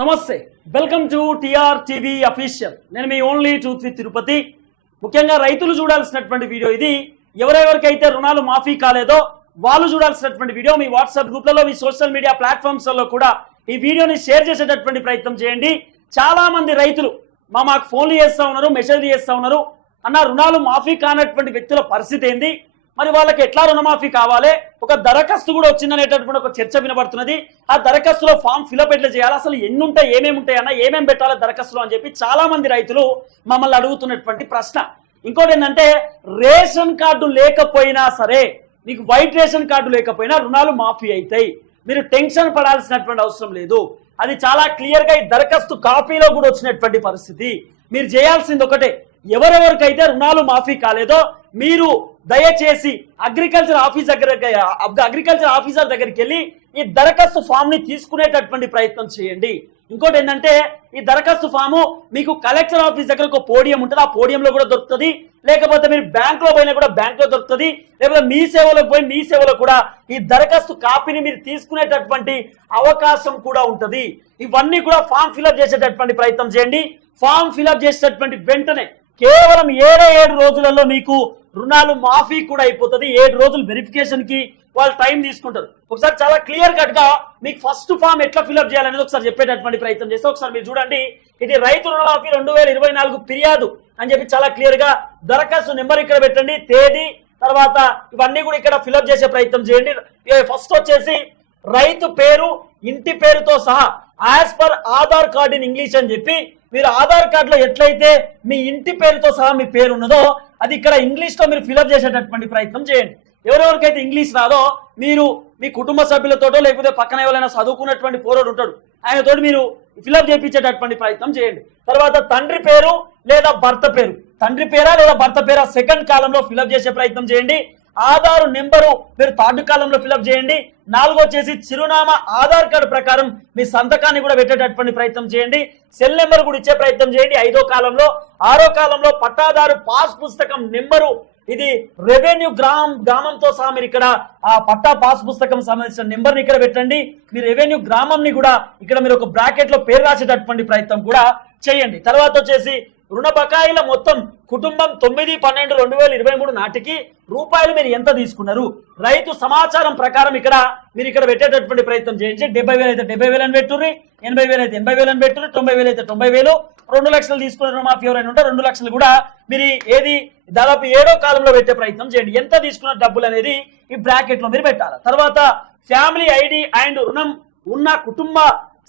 నమస్తే. Welcome to T R TV official నేను మీ ఓన్లీ ట్రూత్ విత్ తిరుపతి. ముఖ్యంగా రైతులు చూడాల్సినటువంటి వీడియో ఇది. ఎవరెవరికైతే రుణాలు మాఫీ కాలేదో వాళ్ళు చూడాల్సినటువంటి వీడియో మీ వాట్సాప్ గ్రూప్లలో మీ సోషల్ మీడియా ప్లాట్ఫామ్స్లలో కూడా ఈ వీడియోని షేర్ చేసేటటువంటి ప్రయత్నం చేయండి. చాలా మంది రైతులు మా మాకు ఫోన్లు చేస్తూ ఉన్నారు మెసేజ్లు చేస్తూ ఉన్నారు. అన్న రుణాలు మాఫీ కానటువంటి వ్యక్తుల పరిస్థితి ఏంది? మరి వాళ్ళకి ఎట్లా రుణమాఫీ కావాలి? ఒక దరఖాస్తు కూడా వచ్చిందనేటటువంటి ఒక చర్చ వినబడుతున్నది. ఆ దరఖాస్తులో ఫామ్ ఫిలప్ ఎట్లా చేయాలి? అసలు ఎన్ని ఉంటాయి ఏమేమి ఉంటాయన్నా ఏమేమి పెట్టాలి దరఖాస్తులో అని చెప్పి చాలా మంది రైతులు మమ్మల్ని అడుగుతున్నటువంటి ప్రశ్న. ఇంకోటి ఏంటంటే రేషన్ కార్డు లేకపోయినా సరే మీకు వైట్ రేషన్ కార్డు లేకపోయినా రుణాలు మాఫీ అవుతాయి మీరు టెన్షన్ పడాల్సినటువంటి అవసరం లేదు. అది చాలా క్లియర్గా ఈ దరఖాస్తు కాపీలో కూడా వచ్చినటువంటి పరిస్థితి. మీరు చేయాల్సింది ఒకటే. ఎవరెవరికైతే రుణాలు మాఫీ కాలేదో మీరు దయచేసి అగ్రికల్చర్ ఆఫీస్ దగ్గర అగ్రికల్చర్ ఆఫీసర్ దగ్గరికి వెళ్ళి ఈ దరఖాస్తు ఫామ్ని తీసుకునేటటువంటి ప్రయత్నం చేయండి. ఇంకోటి ఏంటంటే ఈ దరఖాస్తు ఫాము మీకు కలెక్టర్ ఆఫీస్ దగ్గర ఒక పోడియం ఉంటుంది. ఆ పోడియంలో కూడా దొరుకుతుంది. లేకపోతే మీరు బ్యాంక్లో పోయినా కూడా బ్యాంక్లో దొరుకుతుంది. లేకపోతే మీ సేవలకు పోయి మీ సేవలో కూడా ఈ దరఖాస్తు కాపీని మీరు తీసుకునేటటువంటి అవకాశం కూడా ఉంటుంది. ఇవన్నీ కూడా ఫామ్ ఫిలప్ చేసేటటువంటి ప్రయత్నం చేయండి. ఫామ్ ఫిలప్ చేసేటటువంటి వెంటనే కేవలం ఏడే ఏడు రోజులలో మీకు రుణాలు మాఫీ కూడా అయిపోతుంది. ఏడు రోజులు వెరిఫికేషన్కి వాళ్ళు టైం తీసుకుంటారు. ఒకసారి చాలా క్లియర్ కట్గా మీకు ఫస్ట్ ఫామ్ ఎట్లా ఫిల్అప్ చేయాలనేది ఒకసారి చెప్పేటటువంటి ప్రయత్నం చేస్తే ఒకసారి మీరు చూడండి. ఇది రైతు రుణమాఫీ రెండు వేల ఇరవై నాలుగు ఫిర్యాదు అని చెప్పి చాలా క్లియర్గా దరఖాస్తు నెంబర్ ఇక్కడ పెట్టండి. తేదీ తర్వాత ఇవన్నీ కూడా ఇక్కడ ఫిల్అప్ చేసే ప్రయత్నం చేయండి. ఫస్ట్ వచ్చేసి రైతు పేరు ఇంటి పేరుతో సహా as per Aadhaar card in English అని చెప్పి మీరు ఆధార్ కార్డులో ఎట్లయితే మీ ఇంటి పేరుతో సహా మీ పేరు ఉన్నదో అది ఇక్కడ ఇంగ్లీష్లో మీరు ఫిలప్ చేసేటటువంటి ప్రయత్నం చేయండి. ఎవరెవరికైతే ఇంగ్లీష్ రాదో మీరు మీ కుటుంబ సభ్యులతోటో లేకపోతే పక్కన ఎవరైనా చదువుకున్నటువంటి పోరోడు ఉంటాడు ఆయనతో మీరు ఫిలప్ చేయించేటటువంటి ప్రయత్నం చేయండి. తర్వాత తండ్రి పేరు లేదా భర్త పేరు. తండ్రి పేరా లేదా భర్త పేరా సెకండ్ కాలంలో ఫిలప్ చేసే ప్రయత్నం చేయండి. ఆధార్ నెంబరు మీరు థర్డ్ కాలంలో ఫిలప్ చేయండి. నాలుగో వచ్చేసి చిరునామా ఆధార్ కార్డు ప్రకారం మీ సంతకాన్ని కూడా పెట్టేటటువంటి ప్రయత్నం చేయండి. సెల్ నెంబర్ కూడా ఇచ్చే ప్రయత్నం చేయండి. ఐదో కాలంలో ఆరో కాలంలో పట్టాదారు పాస్ పుస్తకం నెంబరు ఇది రెవెన్యూ గ్రామం గ్రామంతో సహా మీరు ఇక్కడ ఆ పట్టా పాస్ పుస్తకం సంబంధించిన నెంబర్ని ఇక్కడ పెట్టండి. మీ రెవెన్యూ గ్రామంని కూడా ఇక్కడ మీరు ఒక బ్రాకెట్లో పేరు రాసేటటువంటి ప్రయత్నం కూడా చేయండి. తర్వాత వచ్చేసి రుణ బకాయిల మొత్తం కుటుంబం తొమ్మిది పన్నెండు రెండు వేల ఇరవై మూడు నాటికి రూపాయలు మీరు ఎంత తీసుకున్నారు? రైతు సమాచారం ప్రకారం ఇక్కడ మీరు ఇక్కడ పెట్టేటటువంటి ప్రయత్నం చేయండి. డెబ్బై వేలు అయితే డెబ్బై వేలు అని పెట్టుర్రి ఎనభై వేలు అయితే ఎనభై వేలు అని పెట్టుర్రి తొంభై వేలు అయితే తొంభై వేలు. రెండు లక్షలు తీసుకున్న రుణమాఫీ ఎవరైనా ఉంటే రెండు లక్షలు కూడా మీరు ఏది దాదాపు ఏడో కాలంలో పెట్టే ప్రయత్నం చేయండి. ఎంత తీసుకున్న డబ్బులు అనేది ఈ బ్రాకెట్లో మీరు పెట్టాలి. తర్వాత ఫ్యామిలీ ఐడి అండ్ రుణం ఉన్న కుటుంబ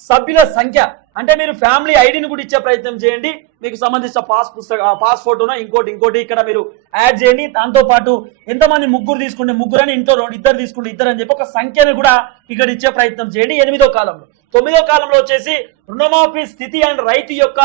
సభ్యుల సంఖ్య. అంటే మీరు ఫ్యామిలీ ఐడిని కూడా ఇచ్చే ప్రయత్నం చేయండి. మీకు సంబంధించిన పాస్ పుస్తక పాస్ ఫోటోనో ఇంకోటి ఇంకోటి ఇక్కడ మీరు యాడ్ చేయండి. దాంతో పాటు ఎంతమంది ముగ్గురు తీసుకుంటే ముగ్గురు అని ఇంట్లో రెండు ఇద్దరు తీసుకుంటే ఇద్దరు అని చెప్పి ఒక సంఖ్యను కూడా ఇక్కడ ఇచ్చే ప్రయత్నం చేయండి. ఎనిమిదో కాలంలో. తొమ్మిదో కాలంలో వచ్చేసి రుణమాఫీ స్థితి అండ్ రైతు యొక్క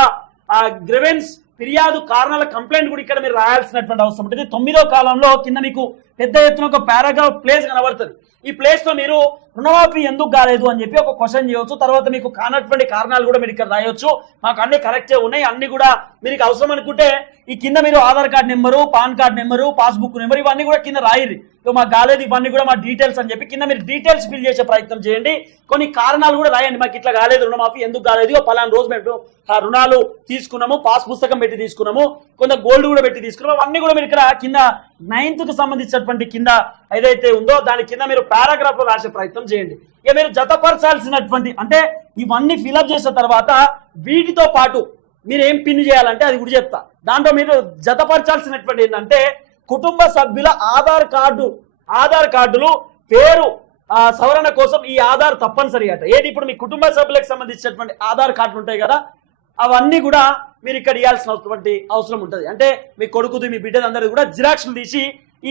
గ్రివెన్స్ ఫిర్యాదు కారణాల కంప్లైంట్ కూడా ఇక్కడ మీరు రాయాల్సినటువంటి అవసరం ఉంటుంది. తొమ్మిదో కాలంలో కింద మీకు పెద్ద ఎత్తున ఒక పారాగ్రాఫ్ ప్లేస్ కనబడుతుంది. ఈ ప్లేస్లో మీరు రుణమాఫీ ఎందుకు కాలేదు అని చెప్పి ఒక క్వశ్చన్ చేయవచ్చు. తర్వాత మీకు కానటువంటి కారణాలు కూడా మీరు ఇక్కడ రాయొచ్చు. మాకు అన్ని కరెక్టే ఉన్నాయి. అన్ని కూడా మీకు అవసరం అనుకుంటే ఈ కింద మీరు Aadhaar card number PAN card number passbook number ఇవన్నీ కూడా కింద రాయిరు మాకు కాలేదు ఇవన్నీ కూడా మా డీటెయిల్స్ అని చెప్పి కింద మీరు డీటెయిల్స్ ఫిల్ చేసే ప్రయత్నం చేయండి. కొన్ని కారణాలు కూడా రాయండి. మాకు ఇట్లా కాలేదు రుణమాఫీ ఎందుకు కాలేదు పలానా రోజు మేము ఆ రుణాలు తీసుకున్నాము పాస్ పుస్తకం పెట్టి తీసుకున్నాము కొంత గోల్డ్ కూడా పెట్టి తీసుకున్నాము. అవన్నీ కూడా మీరు ఇక్కడ కింద నైన్త్కు సంబంధించినటువంటి కింద ఏదైతే ఉందో దాని కింద మీరు పారాగ్రాఫ్లో రాసే ప్రయత్నం చేయండి. ఇక మీరు జతపరచాల్సినటువంటి అంటే ఇవన్నీ ఫిలప్ చేసిన తర్వాత వీటితో పాటు మీరు ఏం పిన్ చేయాలంటే అది కూడా చెప్తా. దాంట్లో మీరు జతపరచాల్సినటువంటి ఏంటంటే కుటుంబ సభ్యుల ఆధార్ కార్డు ఆధార్ కార్డులు పేరు సవరణ కోసం ఈ ఆధార్ తప్పనిసరి అట. ఏది? ఇప్పుడు మీ కుటుంబ సభ్యులకు సంబంధించినటువంటి ఆధార్ కార్డులు ఉంటాయి కదా అవన్నీ కూడా మీరు ఇక్కడ ఇవ్వాల్సినటువంటి అవసరం ఉంటుంది. అంటే మీ కొడుకుది మీ బిడ్డలందరూ కూడా జిరాక్స్లు తీసి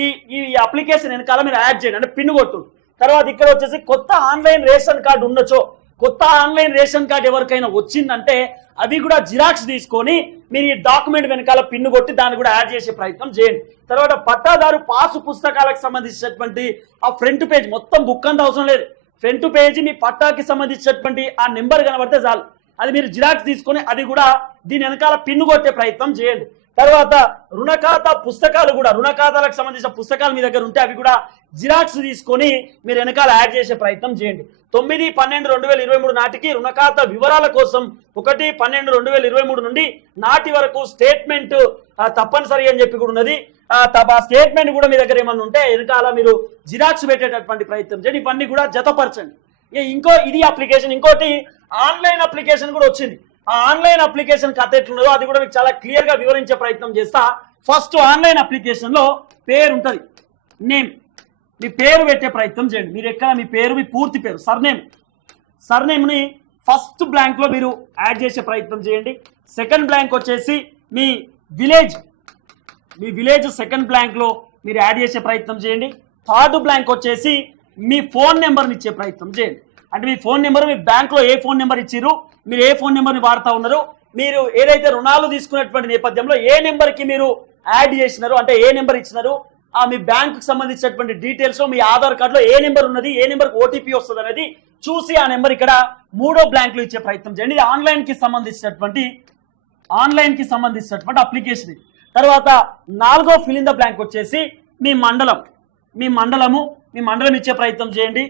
ఈ ఈ అప్లికేషన్ వెనకాల మీరు యాడ్ చేయండి. అంటే పిన్ కొట్టు. తర్వాత ఇక్కడ వచ్చేసి కొత్త ఆన్లైన్ రేషన్ కార్డు ఉండొచ్చో. కొత్త ఆన్లైన్ రేషన్ కార్డు ఎవరికైనా వచ్చిందంటే అవి కూడా జిరాక్స్ తీసుకొని మీరు ఈ డాక్యుమెంట్ వెనకాల పిన్ను కొట్టి దాన్ని కూడా యాడ్ చేసే ప్రయత్నం చేయండి. తర్వాత పట్టాదారు పాసు పుస్తకాలకు సంబంధించినటువంటి ఆ ఫ్రంట్ పేజ్ మొత్తం బుక్ అంత అవసరం లేదు. ఫ్రంట్ పేజ్ మీ పట్టాకి సంబంధించినటువంటి ఆ నెంబర్ కనబడితే చాలు. అది మీరు జిరాక్స్ తీసుకొని అది కూడా దీని వెనకాల పిన్ను కొట్టే ప్రయత్నం చేయండి. తర్వాత రుణ ఖాతా పుస్తకాలు కూడా రుణ ఖాతాలకు సంబంధించిన పుస్తకాలు మీ దగ్గర ఉంటే అవి కూడా జిరాక్స్ తీసుకొని మీరు వెనకాల యాడ్ చేసే ప్రయత్నం చేయండి. తొమ్మిది పన్నెండు రెండు వేల ఇరవై మూడు నాటికి రుణ ఖాతా వివరాల కోసం ఒకటి పన్నెండు రెండు వేల ఇరవై మూడు నుండి నాటి వరకు స్టేట్మెంట్ తప్పనిసరి అని చెప్పి కూడా ఉన్నది. ఆ స్టేట్మెంట్ కూడా మీ దగ్గర ఏమన్నా ఉంటే వెనకాల మీరు జిరాక్స్ పెట్టేటటువంటి ప్రయత్నం చేయండి. ఇవన్నీ కూడా జతపరచండి. ఇంకో ఇది అప్లికేషన్ ఇంకోటి ఆన్లైన్ అప్లికేషన్ కూడా వచ్చింది. ఆ ఆన్లైన్ అప్లికేషన్ కథ ఎట్లుందో అది కూడా మీకు చాలా క్లియర్గా వివరించే ప్రయత్నం చేస్తా. ఫస్ట్ ఆన్లైన్ అప్లికేషన్లో పేరు ఉంటుంది నేమ్. మీ పేరు పెట్టే ప్రయత్నం చేయండి. మీరు ఎక్కడ మీ పేరు మీ పూర్తి పేరు సర్నేమ్. సర్నేమ్ని ఫస్ట్ బ్లాంక్లో మీరు యాడ్ చేసే ప్రయత్నం చేయండి. సెకండ్ బ్లాంక్ వచ్చేసి మీ విలేజ్. మీ విలేజ్ సెకండ్ బ్లాంక్లో మీరు యాడ్ చేసే ప్రయత్నం చేయండి. థర్డ్ బ్లాంక్ వచ్చేసి మీ ఫోన్ నెంబర్ని ఇచ్చే ప్రయత్నం చేయండి. అంటే మీ ఫోన్ నెంబర్ మీ బ్యాంక్లో ఏ ఫోన్ నెంబర్ ఇచ్చిర్రు మీరు ఏ ఫోన్ నెంబర్ని వాడుతూ ఉన్నారు మీరు ఏదైతే రుణాలు తీసుకున్నటువంటి నేపథ్యంలో ఏ నెంబర్కి మీరు యాడ్ చేసినారు అంటే ఏ నెంబర్ ఇచ్చినారు ఆ మీ బ్యాంకుకి సంబంధించినటువంటి డీటెయిల్స్ మీ ఆధార్ కార్డులో ఏ నెంబర్ ఉన్నది ఏ నెంబర్కి ఓటీపీ వస్తుంది అనేది చూసి ఆ నెంబర్ ఇక్కడ మూడో బ్లాంక్లు ఇచ్చే ప్రయత్నం చేయండి. ఇది ఆన్లైన్కి సంబంధించినటువంటి ఆన్లైన్కి సంబంధించినటువంటి అప్లికేషన్ ఇది. తర్వాత నాలుగో ఫిలింద బ్లాంక్ వచ్చేసి మీ మండలం. మీ మండలము మీ మండలం ఇచ్చే ప్రయత్నం చేయండి.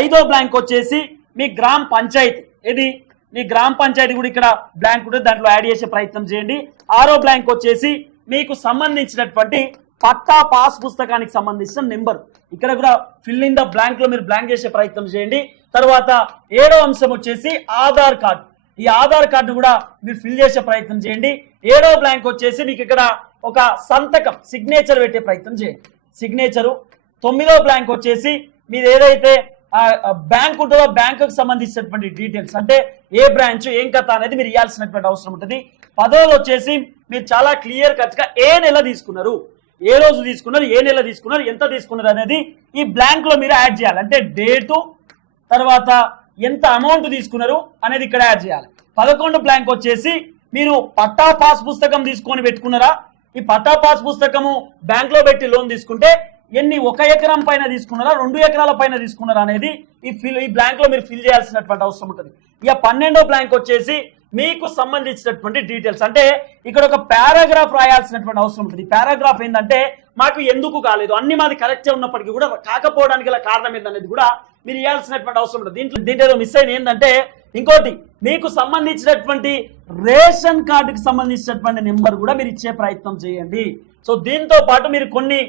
ఐదో బ్లాంక్ వచ్చేసి మీ గ్రామ పంచాయతీ. ఇది మీ గ్రామ పంచాయతీ కూడా ఇక్కడ బ్లాంక్ ఉంటుంది. దాంట్లో యాడ్ చేసే ప్రయత్నం చేయండి. ఆరో బ్లాంక్ వచ్చేసి మీకు సంబంధించినటువంటి పట్టా పాస్ పుస్తకానికి సంబంధించిన నెంబర్. ఇక్కడ కూడా ఫిల్ ఇన్ ద బ్లాంక్లో మీరు బ్లాంక్ చేసే ప్రయత్నం చేయండి. తర్వాత ఏడో అంశం వచ్చేసి ఆధార్ కార్డు. ఈ ఆధార్ కార్డు కూడా మీరు ఫిల్ చేసే ప్రయత్నం చేయండి. ఏడో బ్లాంక్ వచ్చేసి మీకు ఇక్కడ ఒక సంతకం సిగ్నేచర్ పెట్టే ప్రయత్నం చేయండి. సిగ్నేచరు తొమ్మిదో బ్లాంక్ వచ్చేసి మీరు ఏదైతే బ్యాంక్ ఉంటుందో బ్యాంకుకు సంబంధించినటువంటి డీటెయిల్స్. అంటే ఏ బ్రాంచ్ ఏం కథ అనేది మీరు ఇవ్వాల్సినటువంటి అవసరం ఉంటుంది. పదోది వచ్చేసి మీరు చాలా క్లియర్ కట్గా ఏ నెల తీసుకున్నారు ఏ రోజు తీసుకున్నారు ఏ నెల తీసుకున్నారు ఎంత తీసుకున్నారు అనేది ఈ బ్లాంక్లో మీరు యాడ్ చేయాలి. అంటే డేటు తర్వాత ఎంత అమౌంట్ తీసుకున్నారు అనేది ఇక్కడ యాడ్ చేయాలి. పదకొండు బ్లాంక్ వచ్చేసి మీరు పట్టా పాస్ పుస్తకం తీసుకొని పెట్టుకున్నారా? ఈ పట్టా పాస్ పుస్తకము బ్యాంక్లో పెట్టి లోన్ తీసుకుంటే ఎన్ని ఒక ఎకరం పైన తీసుకున్నారా రెండు ఎకరాల పైన తీసుకున్నారా అనేది ఈ ఫిల్ ఈ బ్లాంక్లో మీరు ఫిల్ చేయాల్సినటువంటి అవసరం ఉంటుంది. ఇక పన్నెండో బ్లాంక్ వచ్చేసి మీకు సంబంధించినటువంటి డీటెయిల్స్ అంటే ఇక్కడ ఒక పారాగ్రాఫ్ రాయాల్సినటువంటి అవసరం ఉంటుంది. పారాగ్రాఫ్ ఏంటంటే మాకు ఎందుకు కాలేదు? అన్ని మాది కరెక్టే ఉన్నప్పటికీ కూడా కాకపోవడానికి గల కారణం ఏంటనేది కూడా మీరు ఇవ్వాల్సినటువంటి అవసరం ఉంటుంది. దీంట్లో దీంట్లో మిస్ అయిన ఏంటంటే ఇంకోటి మీకు సంబంధించినటువంటి రేషన్ కార్డుకి సంబంధించినటువంటి నెంబర్ కూడా మీరు ఇచ్చే ప్రయత్నం చేయండి. సో దీంతో పాటు మీరు కొన్ని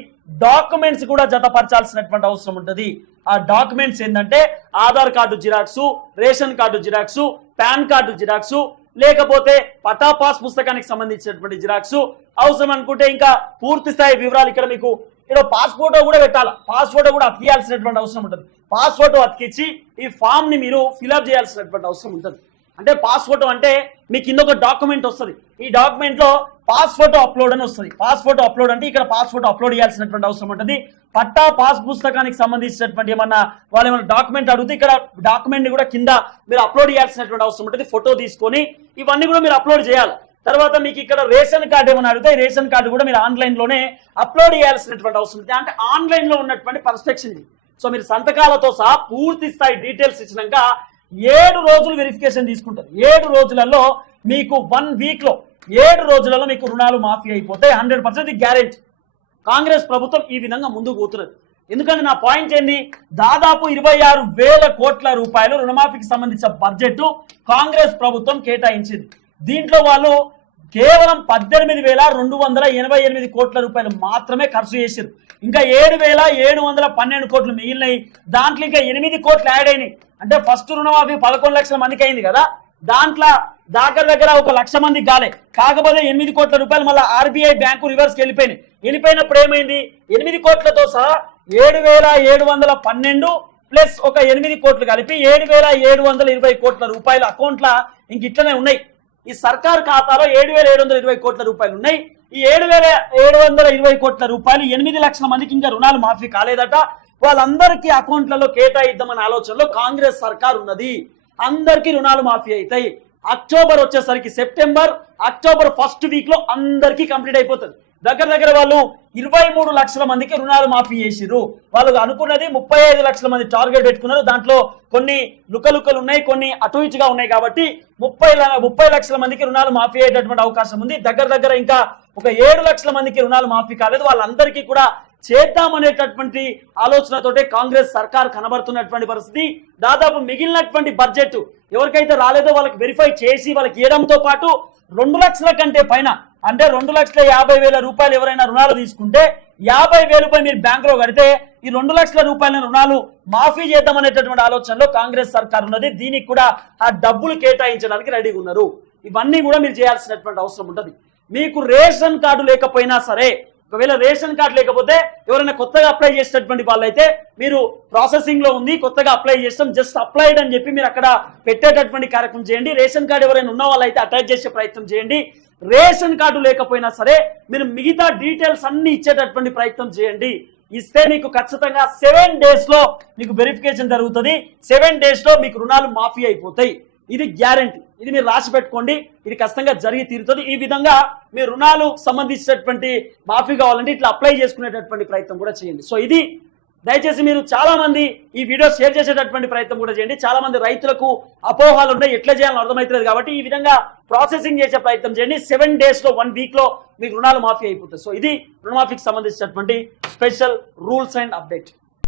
డాక్యుమెంట్స్ కూడా జతపరచాల్సినటువంటి అవసరం ఉంటుంది. ఆ డాక్యుమెంట్స్ ఏంటంటే Aadhaar card xerox ration card xerox PAN card xerox లేకపోతే పటా పాస్ పుస్తకానికి సంబంధించినటువంటి జిరాక్స్. అవసరం అనుకుంటే ఇంకా పూర్తి స్థాయి వివరాలు ఇక్కడ మీకు ఇక్కడ పాస్ ఫోటో కూడా పెట్టాలి? పాస్ ఫోటో కూడా అతికియాల్సినటువంటి అవసరం ఉంటుంది. పాస్ ఫోటో అతికిచ్చి ఈ ఫామ్ని మీరు ఫిల్అప్ చేయాల్సినటువంటి అవసరం ఉంటుంది. అంటే పాస్ ఫోటో అంటే మీకు కింద ఒక డాక్యుమెంట్ వస్తుంది. ఈ డాక్యుమెంట్లో పాస్ ఫోటో అప్లోడ్ అని వస్తుంది. పాస్ ఫోటో అప్లోడ్ అంటే ఇక్కడ పాస్ ఫోటో అప్లోడ్ చేయాల్సినటువంటి అవసరం ఉంటుంది. పట్టా పాస్ పుస్తకానికి సంబంధించినటువంటి ఏమన్నా వాళ్ళు ఏమైనా డాక్యుమెంట్ అడిగితే ఇక్కడ డాక్యుమెంట్ కూడా కింద మీరు అప్లోడ్ చేయాల్సినటువంటి అవసరం ఉంటుంది. ఫోటో తీసుకొని ఇవన్నీ కూడా మీరు అప్లోడ్ చేయాలి. తర్వాత మీకు ఇక్కడ రేషన్ కార్డు ఏమైనా అడిగితే రేషన్ కార్డు కూడా మీరు ఆన్లైన్లోనే అప్లోడ్ చేయాల్సినటువంటి అవసరం ఉంటుంది. అంటే ఆన్లైన్లో ఉన్నటువంటి పర్స్పెక్షన్ ఇది. సో మీరు సంతకాలతో సహా పూర్తి స్థాయి డీటెయిల్స్ ఇచ్చినాక ఏడు రోజులు వెరిఫికేషన్ తీసుకుంటారు. ఏడు రోజులలో మీకు వన్ వీక్లో ఏడు రోజులలో మీకు రుణాలు మాఫీ అయిపోతాయి హండ్రెడ్ పర్సెంట్ గ్యారెంటీ. కాంగ్రెస్ ప్రభుత్వం ఈ విధంగా ముందుకు పోతున్నది. ఎందుకంటే నా పాయింట్ ఏంది? దాదాపు ఇరవై ఆరు వేల కోట్ల రూపాయలు రుణమాఫీకి సంబంధించిన బడ్జెట్ కాంగ్రెస్ ప్రభుత్వం కేటాయించింది. దీంట్లో వాళ్ళు కేవలం పద్దెనిమిది వేల రెండు వందల ఎనభై ఎనిమిది కోట్ల రూపాయలు మాత్రమే ఖర్చు చేశారు. ఇంకా ఏడు వేల ఏడు వందల పన్నెండు కోట్లు మిగిలినాయి. దాంట్లో ఇంకా ఎనిమిది కోట్లు యాడ్ అయినాయి. అంటే ఫస్ట్ రుణమాఫీ పదకొండు లక్షల మందికి అయింది కదా. దాంట్లో దగ్గర దగ్గర ఒక లక్ష మందికి గాలే. కాకపోతే ఎనిమిది కోట్ల రూపాయలు మళ్ళీ ఆర్బీఐ బ్యాంకు రివర్స్కి వెళ్ళిపోయినాయి. వెళ్ళిపోయినప్పుడు ఏమైంది? ఎనిమిది కోట్లతో సహా ఏడు వేల ఏడు వందల పన్నెండు ప్లస్ ఒక ఎనిమిది కోట్లు కలిపి ఏడు వేల ఏడు వందల ఇరవై కోట్ల రూపాయల అకౌంట్ల ఇంక ఇట్లనే ఉన్నాయి. ఈ సర్కార్ ఖాతాలో ఏడు వేల ఏడు వందల ఇరవై కోట్ల రూపాయలు ఉన్నాయి. ఈ ఏడు వేల ఏడు వందల ఇరవై కోట్ల రూపాయలు ఎనిమిది లక్షల మందికి ఇంకా రుణాలు మాఫీ కాలేదట. వాళ్ళందరికీ అకౌంట్లలో కేటాయిద్దామనే ఆలోచనలో కాంగ్రెస్ సర్కార్ ఉన్నది. అందరికీ రుణాలు మాఫీ అవుతాయి. అక్టోబర్ వచ్చేసరికి సెప్టెంబర్ అక్టోబర్ ఫస్ట్ వీక్లో అందరికీ కంప్లీట్ అయిపోతుంది. దగ్గర దగ్గర వాళ్ళు ఇరవై మూడు లక్షల మందికి రుణాలు మాఫీ చేసిర్రు. వాళ్ళు అనుకున్నది ముప్పై ఐదు లక్షల మంది టార్గెట్ పెట్టుకున్నారు. దాంట్లో కొన్ని లుకలుకలు ఉన్నాయి కొన్ని అటు ఇటుగా ఉన్నాయి కాబట్టి ముప్పై ముప్పై లక్షల మందికి రుణాలు మాఫీ అయ్యేటటువంటి అవకాశం ఉంది. దగ్గర దగ్గర ఇంకా ఒక ఏడు లక్షల మందికి రుణాలు మాఫీ కాలేదు. వాళ్ళందరికీ కూడా చేద్దామనేటటువంటి ఆలోచనతోటే కాంగ్రెస్ సర్కార్ కనబడుతున్నటువంటి పరిస్థితి. దాదాపు మిగిలినటువంటి బడ్జెట్ ఎవరికైతే రాలేదో వాళ్ళకి వెరిఫై చేసి వాళ్ళకి ఇవ్వడంతో పాటు రెండు లక్షల కంటే పైన అంటే రెండు లక్షల యాభై వేల రూపాయలు ఎవరైనా రుణాలు తీసుకుంటే యాభై వేలపై మీరు బ్యాంకులో కడితే ఈ రెండు లక్షల రూపాయల రుణాలు మాఫీ చేద్దామనేటటువంటి ఆలోచనలో కాంగ్రెస్ సర్కార్ ఉన్నది. దీనికి కూడా ఆ డబ్బులు కేటాయించడానికి రెడీగా ఉన్నారు. ఇవన్నీ కూడా మీరు చేయాల్సినటువంటి అవసరం ఉంటుంది. మీకు రేషన్ కార్డు లేకపోయినా సరే ఒకవేళ రేషన్ కార్డు లేకపోతే ఎవరైనా కొత్తగా అప్లై చేసినటువంటి వాళ్ళైతే మీరు ప్రాసెసింగ్లో ఉంది కొత్తగా అప్లై చేస్తాం. జస్ట్ అప్లైడ్ అని చెప్పి మీరు అక్కడ పెట్టేటటువంటి కార్యక్రమం చేయండి. రేషన్ కార్డు ఎవరైనా ఉన్న వాళ్ళైతే అటాచ్ చేసే ప్రయత్నం చేయండి. రేషన్ కార్డు లేకపోయినా సరే మీరు మిగతా డీటెయిల్స్ అన్ని ఇచ్చేటటువంటి ప్రయత్నం చేయండి. ఇస్తే మీకు ఖచ్చితంగా సెవెన్ డేస్లో మీకు వెరిఫికేషన్ జరుగుతుంది. సెవెన్ డేస్లో మీకు రుణాలు మాఫీ అయిపోతాయి. ఇది గ్యారంటీ. ఇది మీరు రాసి పెట్టుకోండి. ఇది ఖచ్చితంగా జరిగి తీరుతుంది. ఈ విధంగా మీ రుణాలు సంబంధించినటువంటి మాఫీ కావాలంటే ఇట్లా అప్లై చేసుకునేటటువంటి ప్రయత్నం కూడా చేయండి. సో ఇది దయచేసి మీరు చాలా మంది ఈ వీడియో షేర్ చేసేటటువంటి ప్రయత్నం కూడా చేయండి. చాలా మంది రైతులకు అపోహాలు ఉన్నాయి ఎట్లా చేయాలని అర్థమవుతుంది కాబట్టి ఈ విధంగా ప్రాసెసింగ్ చేసే ప్రయత్నం చేయండి. సెవెన్ డేస్లో వన్ వీక్లో మీకు రుణాలు మాఫీ అయిపోతుంది సో ఇది రుణమాఫీకి సంబంధించినటువంటి స్పెషల్ రూల్స్ అండ్ అప్డేట్